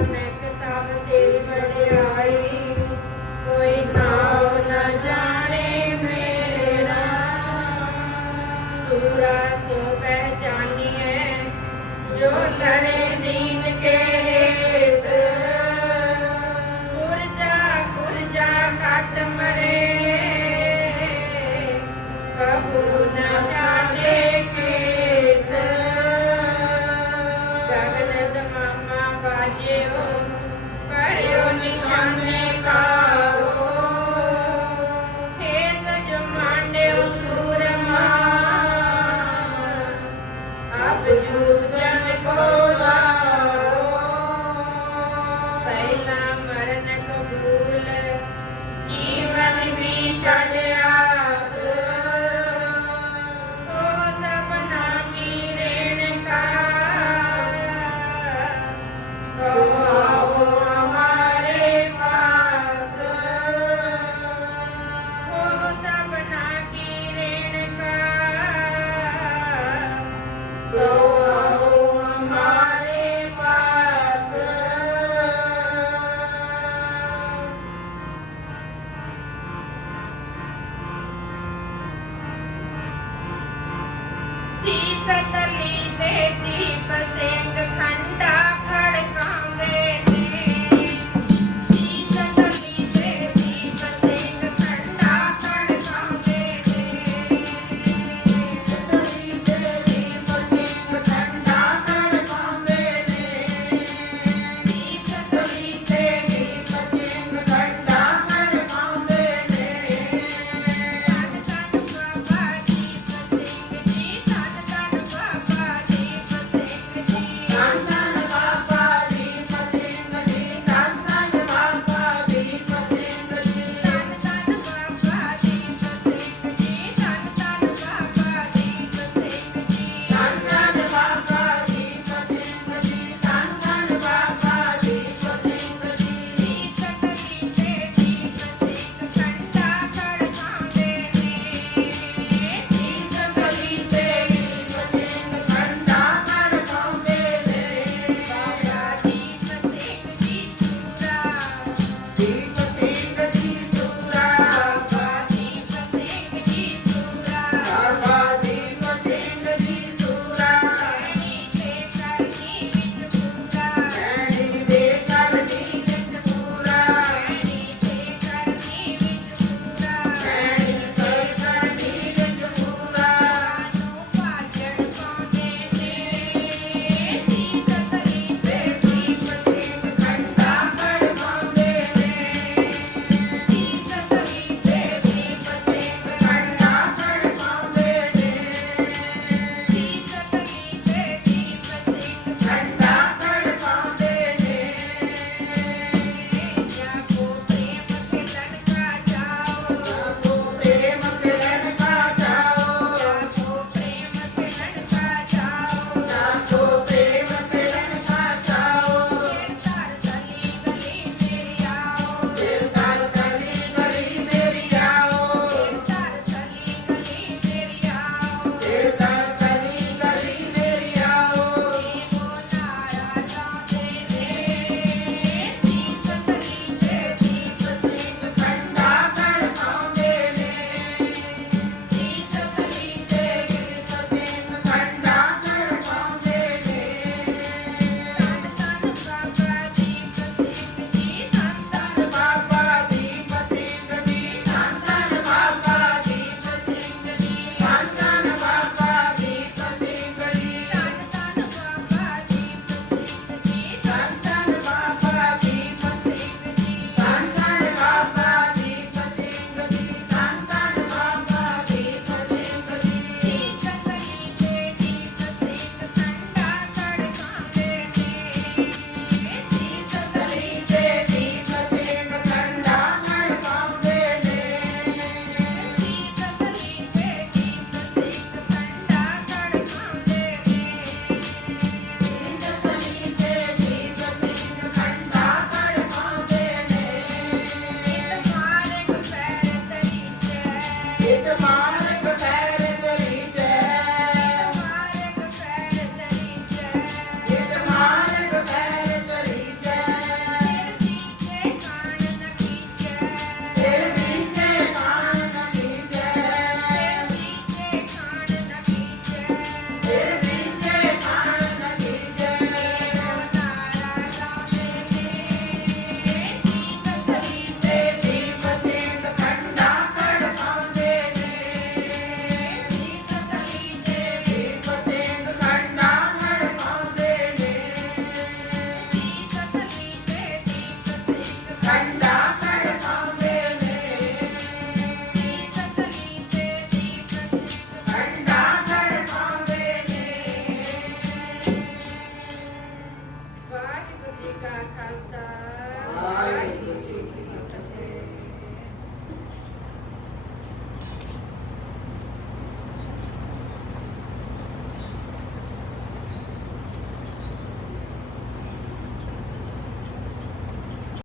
ਨਾਨਕ ਸਭ ਤੇਰੀ ਵਡਿਆਈ, ਕੋਈ ਨਾਮ ਨਾ ਜਾਣੇ ਮੇਰਾ ਸੂਰਾ ਸੋ ਪਹਿਚਾਨੀਏ ਜੋ ਕਰੇ ਦੀਨ ਕੇ ਹੇਤ। ਪੁਰਜਾ ਪੁਰਜਾ ਕੱਟ ਮਰੇ ਕਬੂ ಸತಲಿ ದೀಪ ಸೇಕ